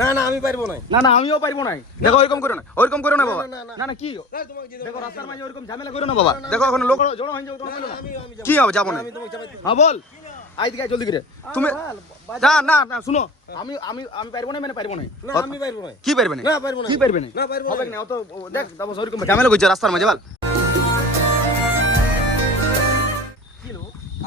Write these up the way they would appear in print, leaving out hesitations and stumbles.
না না আমি পারবো না। না না আমিও পারবো না। দেখো ওইরকম করো না, ওইরকম করো না বাবা। না না কি দেখো রাস্তার মাঝে ওইরকম ঝামেলা করো না বাবা। দেখো এখন লোক জড়ো হয়ে যাবে, কি হবে যাবো না। হ্যাঁ বল আই দিকে জলদি করে তুমি। না না না শুনো, আমি আমি আমি পারবো না মানে পারবো না। না আমি পারবো না। কি পারবে না? না পারবো না। কি পারবে না? না পারবো হবে না অত। দেখ তারপর ওইরকম ঝামেলা করছে রাস্তার মাঝে বল।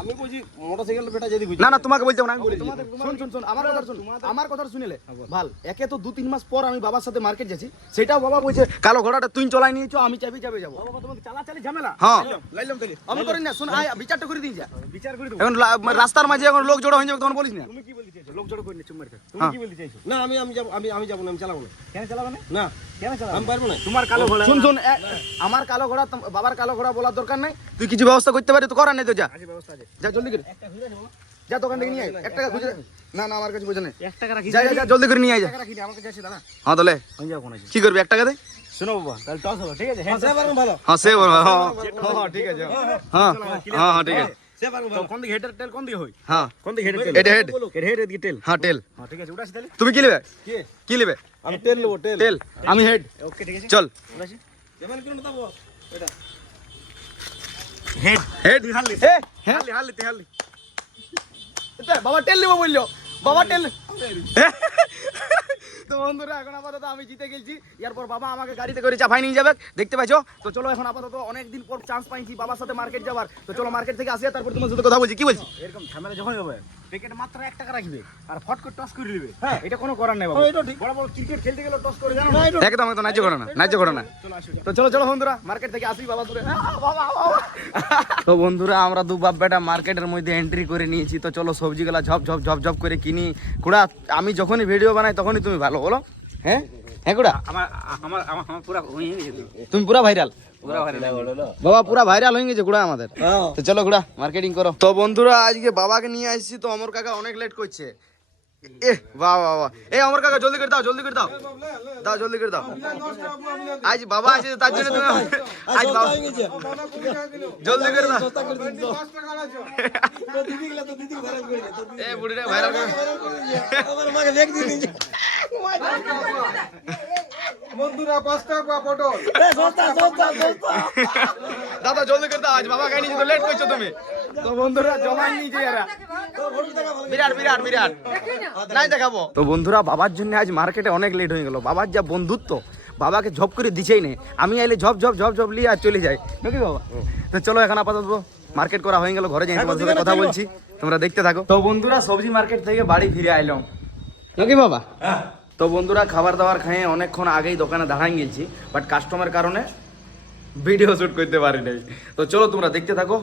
আমি বলছি মোটরসাইকেল বেটা যদি না না তোমাকে বলতে হবে না, আমি বলেছি। শুন শুন শুন আমার কথা শুন, আমার কথা শুনিলে ভাল। একে তো 2-3 মাস পর আমি বাবার সাথে মার্কেট যাচ্ছি, সেটাও বাবা বলছে কালো ঘোড়াটা তুই চলাই নিয়েছো, আমি চাবি চাবি যাবো। বাবা তোমাকে চালাচালি ঝামেলা। হ্যাঁ লাইলাম তাহলে আমি করি না। শুন আয় বিচারটা করে দিই যা। বিচার করে দেব। এখন রাস্তার মাঝে এখন লোক জড়ো হয়ে যাবে তখন বলিস না। তুমি কি বলতে চাইছো? লোক জড়ো করে নে চুম্মার খা। তুমি হ্যাঁ। কি বলতে চাইছো? না আমি যাব আমি যাব না, আমি চালাবো না। কেন চালাবো না? না কেন চালাবো? আমি পারবো না। তোমার কালো ঘোড়া শুন শুন আমার কালো ঘোড়া বাবার কালো ঘোড়া বলার দরকার নাই। তুই কিছু ব্যবস্থা করতে পারি তো করার নেই তো যা। আছে ব্যবস্থা আছে। যা জলদি করে একটা খুঁজে নেবো। যা দোকান থেকে নিয়ে আয় 1 টাকা খুঁজে। না না আমার কাছে বুঝে নেই। 1 টাকা রাখি। যা যা জলদি করে নিয়ে আয় যা। 1 টাকা রাখি আমার কাছে আছে দাদা। হ্যাঁ তাহলে হয়ে যাও কোন আছে। কি করবি 1 টাকা দে। শোনো বাবা তাহলে টস হবে ঠিক আছে। হ্যাঁ সে পারবো ভালো। হ্যাঁ সে হ্যাঁ হ্যাঁ ঠিক আছে। হ্যাঁ হ্যাঁ হ্যাঁ ঠিক আছে। সে পারবো ভালো। কোন দিকে হেডের তেল কোন দিকে হই? হ্যাঁ কোন দিকে হেডের তেল? এটা হেড। এর হেড এদিকে তেল। হ্যাঁ তেল। হ্যাঁ ঠিক আছে উঠাছি তাহলে। তুমি কি নেবে? কি? কি নেবে? আমি তেল নেবো তেল। তেল আমি হেড। ওকে ঠিক আছে। চল উঠাছি। যেমন কোন দাও এটা। Head head হাললি। এ হ্যাঁ হাললি হাললি। এটা বাবা তেল নেবো বললো। বাবা তেল তো বন্ধুরা এখন আপাতত আমি জিতে গেছি। এরপর বাবা আমাকে গাড়িতে করে চাপাই নিয়ে যাবে, দেখতে পাইছো তো। চলো এখন আপাতত অনেকদিন পর চান্স পাইছি বাবার সাথে মার্কেট যাবার। তো চলো মার্কেট থেকে আসি তারপর তোমার সাথে কথা বলছি। কি বলছি? এরকম ঝামেলা যখন হবে প্যাকেট মাত্র 1 টাকা রাখবে আর ফট করে টস করে দিবে। হ্যাঁ এটা কোনো করার নাই বাবা। এটা ঠিক। বড় বড় ক্রিকেট খেলতে গেলে টস করে জানো না। একদম একদম ন্যায্য ঘটনা, ন্যায্য ঘটনা। চলো আসো। তো চলো চলো বন্ধুরা মার্কেট থেকে আসি বাবা দূরে। তো বন্ধুরা আমরা দু বাপ বেটা মার্কেটের মধ্যে এন্ট্রি করে নিয়েছি। তো চলো সবজিগুলা ঝপ ঝপ ঝপ ঝপ করে কিনি। কুড়া আমি যখনই ভিডিও বানাই তখনই তুমি ভালো বলো। হ্যাঁ হ্যাঁ কুড়া আমার আমার আমার পুরো হয়ে গেছে। তুমি পুরা ভাইরাল। পুরো ভালো বাবা পুরা ভাইরাল হয়ে গেছে গুড়া আমাদের। তো চলো গুড়া মার্কেটিং করো। তো বন্ধুরা আজকে বাবাকে নিয়ে আসছি। তো অমর কাকা অনেক লেট করছে। এ বাহ বাহ বাহ। এই অমর কাকা জলদি করে দাও, জলদি করে দাও, দাও জলদি করে দাও। আজ বাবা আছে তার জন্য তুমি আজ বাবা জলদি করে দাও। এ বুড়িটা ভাইরাল করে আমার মাকে দেখ দিন। বন্ধুরা 5 টাকা পটল। এ সস্তা সস্তা সস্তা। দাদা জলদি করে দাও, আজ বাবা খাই নিয়েছে তো লেট করছো তুমি। তো বন্ধুরা জমাই নিয়েছে এরা বিরাট বিরাট বিরাট নাই দেখাবো। তো বন্ধুরা বাবার জন্য আজ মার্কেটে অনেক লেট হয়ে গেল। বাবার যা বন্ধুত্ব, বাবাকে ঝপ করে দিছেই নেই। আমি আইলে ঝপ ঝপ ঝপ ঝপ নিয়ে আর চলে যাই নাকি বাবা। তো চলো এখন আপাতত মার্কেট করা হয়ে গেল, ঘরে যাই তোমার সাথে কথা বলছি, তোমরা দেখতে থাকো। তো বন্ধুরা সবজি মার্কেট থেকে বাড়ি ফিরে আইলাম নাকি বাবা। তো বন্ধুরা খাবার দাবার খাইয়ে অনেকক্ষণ আগেই দোকানে দাঁড়াই গেছি, বাট কাস্টমার কারণে ভিডিও শুট করতে পারি নাই। তো চলো তোমরা দেখতে থাকো,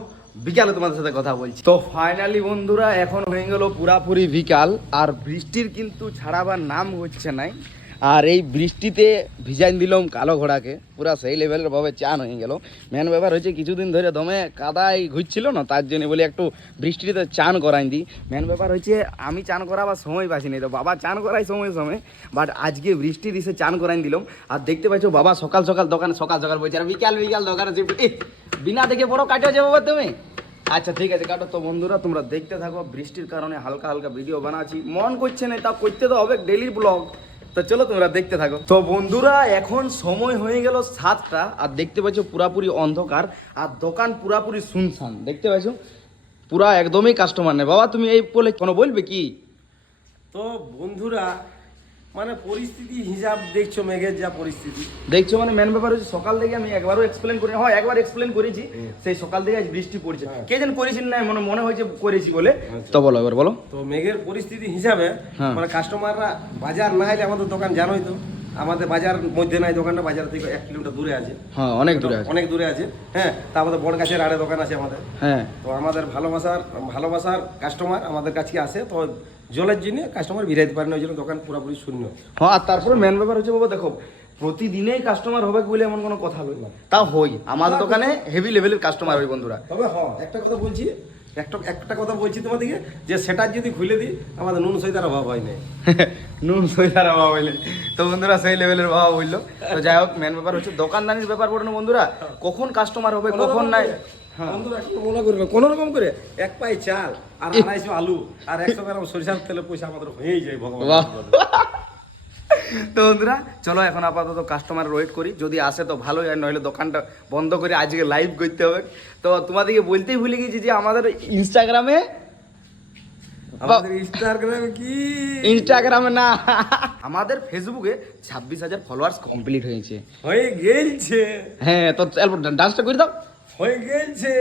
বিকালে তোমাদের সাথে কথা বলছি। তো ফাইনালি বন্ধুরা এখন হয়ে গেল পুরাপুরি বিকাল, আর বৃষ্টির কিন্তু ছাড়াবার নাম হচ্ছে নাই। আর এই বৃষ্টিতে ভিজাই দিলাম কালো ঘোড়াকে, পুরা সেই লেভেলের ভাবে চান হয়ে গেল। মেন ব্যাপার হচ্ছে কিছুদিন ধরে দমে কাদায় ঘুরছিল না, তার জন্য বলি একটু বৃষ্টিতে চান করাই দিই। মেন ব্যাপার হচ্ছে আমি চান করাবার সময় পাচ্ছি না, তো বাবা চান করাই সময় সময়, বাট আজকে বৃষ্টি দিছে চান করাই দিলাম। আর দেখতে পাচ্ছ বাবা সকাল সকাল দোকানে সকাল সকাল বলছে, আর বিকাল বিকাল দোকানে বিনা দেখে বড় কাটো যাবো তুমি। আচ্ছা ঠিক আছে কাটো। তো বন্ধুরা তোমরা দেখতে থাকো, বৃষ্টির কারণে হালকা হালকা ভিডিও বানাচ্ছি, মন করছে না, তা করতে তো হবে ডেইলি ব্লগ। তো চলো তোমরা দেখতে থাকো। তো বন্ধুরা এখন সময় হয়ে গেল 7টা, আর দেখতে পাচ্ছ পুরাপুরি অন্ধকার, আর দোকান পুরাপুরি শুনশান। দেখতে পাচ্ছ পুরা একদমই কাস্টমার নেই। বাবা তুমি এই বলে কোনো বলবে কি? তো বন্ধুরা মানে পরিস্থিতি হিসাব দেখছো, মেঘের যা পরিস্থিতি দেখছো, মানে মেন ব্যাপার হচ্ছে সকাল থেকে আমি একবারও এক্সপ্লেন করি, হয় একবার এক্সপ্লেন করেছি, সেই সকাল থেকে আজ বৃষ্টি পড়ছে। কে যেন করেছি না মনে মনে হয়েছে করেছি বলে। তো বলো এবার বলো। তো মেঘের পরিস্থিতি হিসাবে মানে কাস্টমাররা বাজার না এলে আমাদের দোকান জানোই তো, আমাদের বাজার মধ্যে নাই দোকানটা, বাজার থেকে 1 কিলোমিটার দূরে আছে। হ্যাঁ অনেক দূরে আছে, অনেক দূরে আছে। হ্যাঁ তা আমাদের বড় গাছের আড়ে দোকান আছে আমাদের। হ্যাঁ তো আমাদের ভালোবাসার কাস্টমার আমাদের কাছে আসে, তো জলের জন্য কাস্টমার বিরাইতে পারে না, ওই জন্য দোকান পুরোপুরি শূন্য। হ্যাঁ আর তারপরে মেন ব্যাপার হচ্ছে বাবা দেখো, প্রতিদিনেই কাস্টমার হবে বলে এমন কোনো কথা হলো না, তা হই আমাদের দোকানে হেভি লেভেলের কাস্টমার হয় বন্ধুরা। তবে হ্যাঁ একটা কথা বলছি তোমাদেরকে, যে সেটা যদি খুলে দিই আমাদের নুন সইদার অভাব হয় নাই। নুন সইদার অভাব হইলে তো বন্ধুরা সেই লেভেলের অভাব হইলো। তো যাই হোক মেন ব্যাপার হচ্ছে দোকানদারির ব্যাপার পড়ে না বন্ধুরা, কখন কাস্টমার হবে কখন নাই। বন্ধুরা কি মনে করবে কোনো রকম করে 1 পাই চাল আর 250 আলু আর 100 গ্রাম সরিষার তেলের পয়সা আমাদের হয়েই যায় ভগবান। তো বন্ধুরা চলো এখন আপাতত কাস্টমার ওয়েট করি, যদি আসে তো ভালোই, আর নইলে দোকানটা বন্ধ করে আজকে লাইভ করতে হবে। তো তোমাদেরকে বলতেই ভুলে গেছি যে আমাদের ইনস্টাগ্রামে ইনস্টাগ্রামে না, আমাদের ফেসবুকে 26,000 ফলোয়ার্স কমপ্লিট হয়েছে। হয়ে গেছে, হ্যাঁ তো ডান্সটা করে দাও। হয়ে গেছে।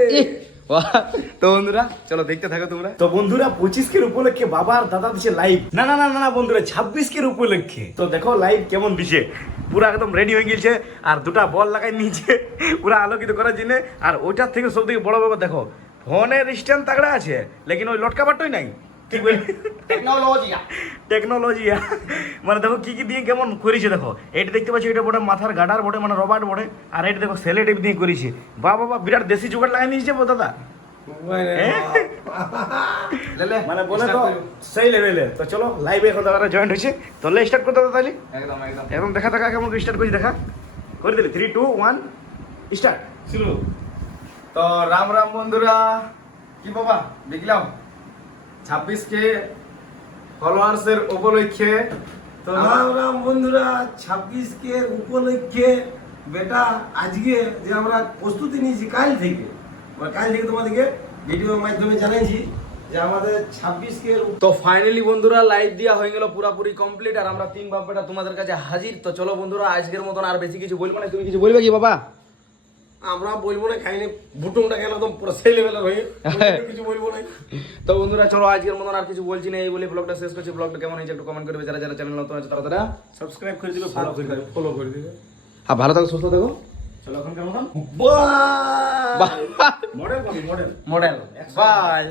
তো বন্ধুরা চলো দেখতে থাকো তোমরা। তো বন্ধুরা 25 উপলক্ষে বাবা আর দাদা দিছে লাইভ, না না না না বন্ধুরা 26 উপলক্ষে। তো দেখো লাইভ কেমন দিছে, পুরা একদম রেডি হয়ে গেছে আর দুটা বল লাগাই নিয়েছে পুরা আলোকিত করার জন্য। আর ওইটার থেকে সব থেকে বড় ব্যাপার দেখো, ফোনের স্ট্যান্ড তাগড়া আছে লেকিন ওই লটকা বাট্টই নাই। ঠিক বলি টেকনোলজি মানে দেখো কি কি দিয়ে কেমন করেছে দেখো। এটা দেখতে পাচ্ছি, এটা বটে মাথার গাডার বটে, মানে রবার বটে। আর এটা দেখো সেলেটিভ দিয়ে করেছে। বাবা বাবা বিরাট দেশি জোগাড় লাগাই নিয়েছে দাদা, মানে বলে তো সেই লেভেলে। তো চলো লাইভে এখন দাদারা জয়েন্ট হয়েছে, তো স্টার্ট করতে দাদা তাহলে একদম একদম এখন দেখা দেখা কেমন স্টার্ট করছি, দেখা করে দিলে 3, 2, 1 স্টার্ট শুরু। তো রাম রাম বন্ধুরা, কি বাবা দেখলাম 26K ফলোয়ার্সের উপলক্ষে। তো রাম রাম বন্ধুরা, 26 উপলক্ষে বেটা আজকে যে আমরা প্রস্তুতি নিয়েছি কাল থেকে, কাল থেকে তোমাদেরকে ভিডিওর মাধ্যমে জানাইছি যে আমাদের 26 তো ফাইনালি বন্ধুরা লাইভ দেওয়া হয়ে গেল পুরাপুরি কমপ্লিট, আর আমরা তিন বাপ্পাটা তোমাদের কাছে হাজির। তো চলো বন্ধুরা আজকের মতন আর বেশি কিছু বলবো না, তুমি কিছু বলবে কি বাবা? আমরা বলবো না, খাইনি বুটুমটা কেন একদম পুরো সেই লেভেলের হয়ে কিছু বলবো না। তো বন্ধুরা চলো আজকের মতন আর কিছু বলছি না, এই বলে ব্লগটা শেষ করছি। ব্লগটা কেমন হয়েছে একটু কমেন্ট করবে, যারা যারা চ্যানেল নতুন আছে তারা সাবস্ক্রাইব করে দিবে, ফলো করে দিবে। হ্যাঁ ভালো থাকো, সুস্থ থাকো। চলো এখন কেমন মডেল মডেল বাই।